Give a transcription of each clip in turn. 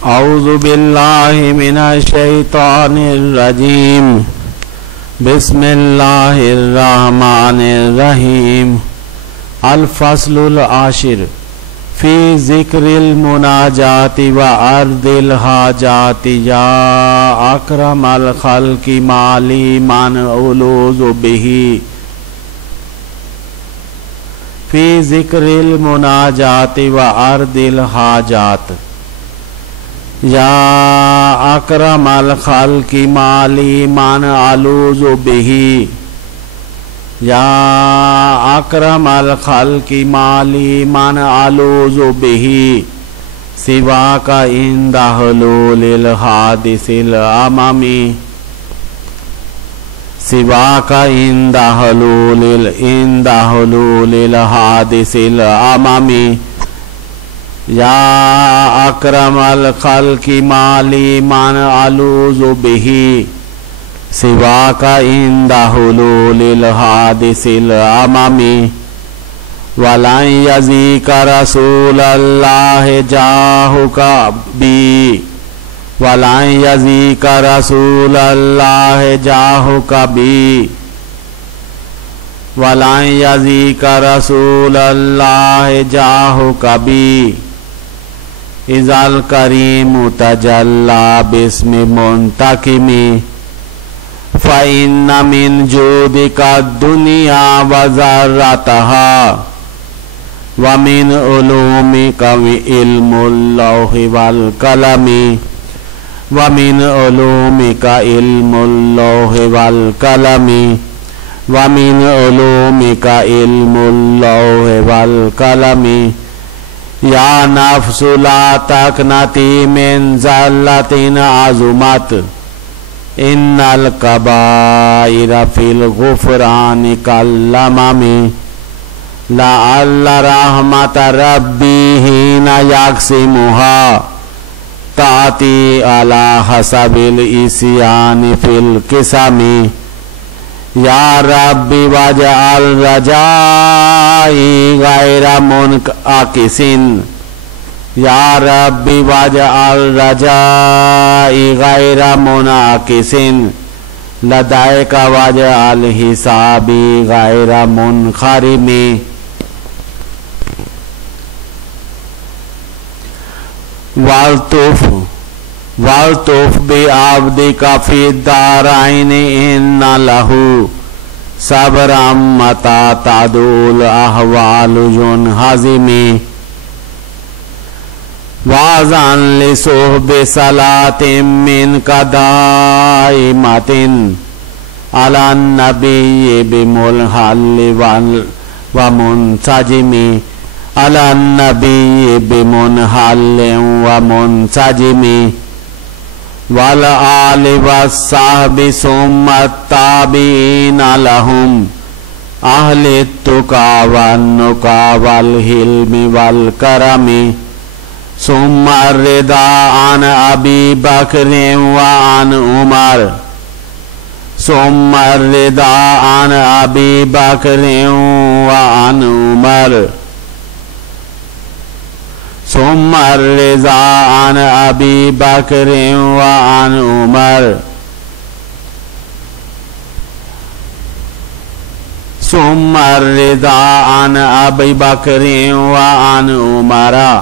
औज़ु बिल्लाहि मिनश शैतानिर रजीम। बिस्मिल्लाहिर रहमानिर रहीम। अल फस्लुल आशिर फी ज़िक्रिल मुनाजाति व अर्दिल हाजाति या अकरमल खल्क़ि माली मन उलूज़ु बिही। फी ज़िक्रिल मुनाजाति व अर्दिल हाजात या अकरमल खल्क़ि माली मन अलूज़ु बिही। या अकरमल खल्क़ि माली मन अलूज़ु बिही। सिवा का इंदा हुलूलिल हादिसिल अममी। सिवा का इंदा हुलूलिल हादिसिल अममी। या अकरमल खल्क़ि माली मन अलूज़ु बिही। सिवा का इंदा हुलूलिल हादिसिल अममी। वलन यज़ीका रसूलल्लाह जाहुका बी। वलन यज़ीका रसूलल्लाह जाहुका बी। वलन यज़ीका रसूलल्लाह जाहुका बी। इज़ल करीम तजल्ला बिस्मि मुंतकिमी। फ़इन्न मिन जूदिका दुनिया व ज़र्रतहा व मिन उलूमिका इल्मुल लौहि वल कलमी। व मिन उलूमिका इल्मुल लौहि वल कलमी। व मिन उलूमिका इल्मुल लौहि वल कलमी। या नफ्सु ला तक़नती मिन ज़ल्लतिन अज़ुमत। इन्नल कबाइर फिल गुफ़रानि कल्लममी। लअल्ल रहमत रब्बी हीना यक़सिमुहा ताती अला हसबिल इस्यानि फिल किसमी। या रब्बी वजअल रजाई गैरा मुनअकिसिन। या रब्बी वजअल रजाई गैरा मुनअकिसिन। लदैका वजअल हिसाबी गैरा मुनखरिमी। वल्तुफ बि अब्दिका फिद्दारैन इन्ना लहू सबरम मता तादुल अहवालु युनहज़िमी। वाज़न लिसुहबि सलातिम मिन कदाइमतिन अलन नबी बिमुलहल्लि व मुनसजिमी। अलन नबी बिमुलहल्लि व मुनसजिमी। वल आलि वस्सहबि सुम्मत ताबीन लहुम अहलि तुका वन्नुका वल हिल्मि वल करमी। सुम्मा रिदा अन अबी बकर व अन उमर। सुम्मा रिदा अन अबी बकर व अन उमर। सुम्मा रिदा अन अबी बकर व अन उमर। सुम्मा रिदा अन अबी बकर व अन उमरा।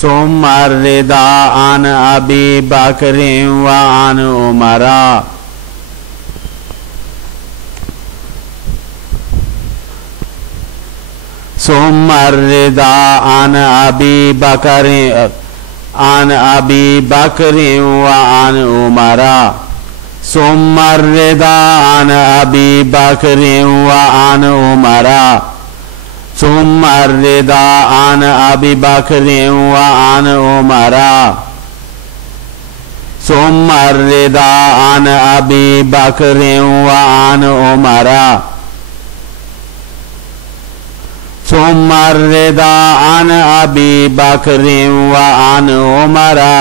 सुम्मा रिदा अन अबी बकर व अन उमरा। सुम्मा रिदा अन अबी बकर व अन उमरा। सुम्मा रिदा अन अबी बकर व अन उमरा। सुम्मा रिदा अन अबी बकर व अन उमरा। सुम्मा रिदा अन अबी बकर व अन उमरा। सुम्मा रिदा अन अबी बकर व अन उमरा।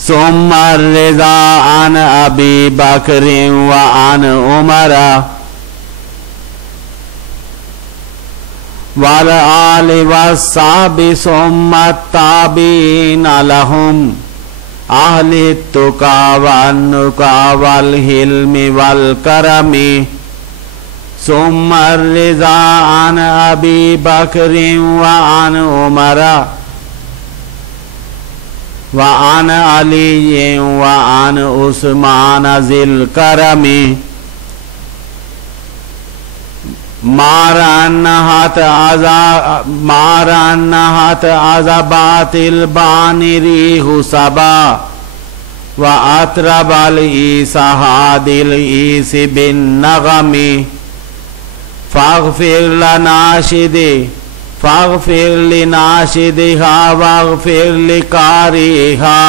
सुम्मा रिदा अन अबी बकर व अन उमरा। वल आलि वस्साबि सुम्मत ताबीन लहुम अहलि तुका वन्नुका वल हिल्मि वल करमी सुम्मर रिज़ा अन अबी बकरिन व अन उमर व अन अली व अन उस्मान ज़िल करमी मारन्नहत अज़बातिल बानिरीहु सबा व अत्रबल ईसहादिल ईसी बिन नगमी फ़ग़फ़िर लिनाशिदिहा वग़फ़िर लिकारिहा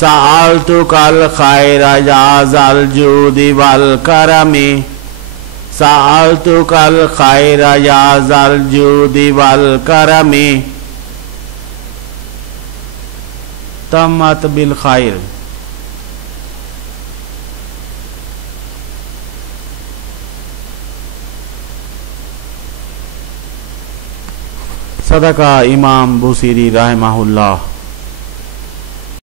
सअल्तुकल खैर या ज़ल जूदि वल करमी सअल्तुकल खैर या ज़ल जूदि वल करमी तम्मत बिल खैर। सदका इमाम बुसीरी रहमहुल्लाह।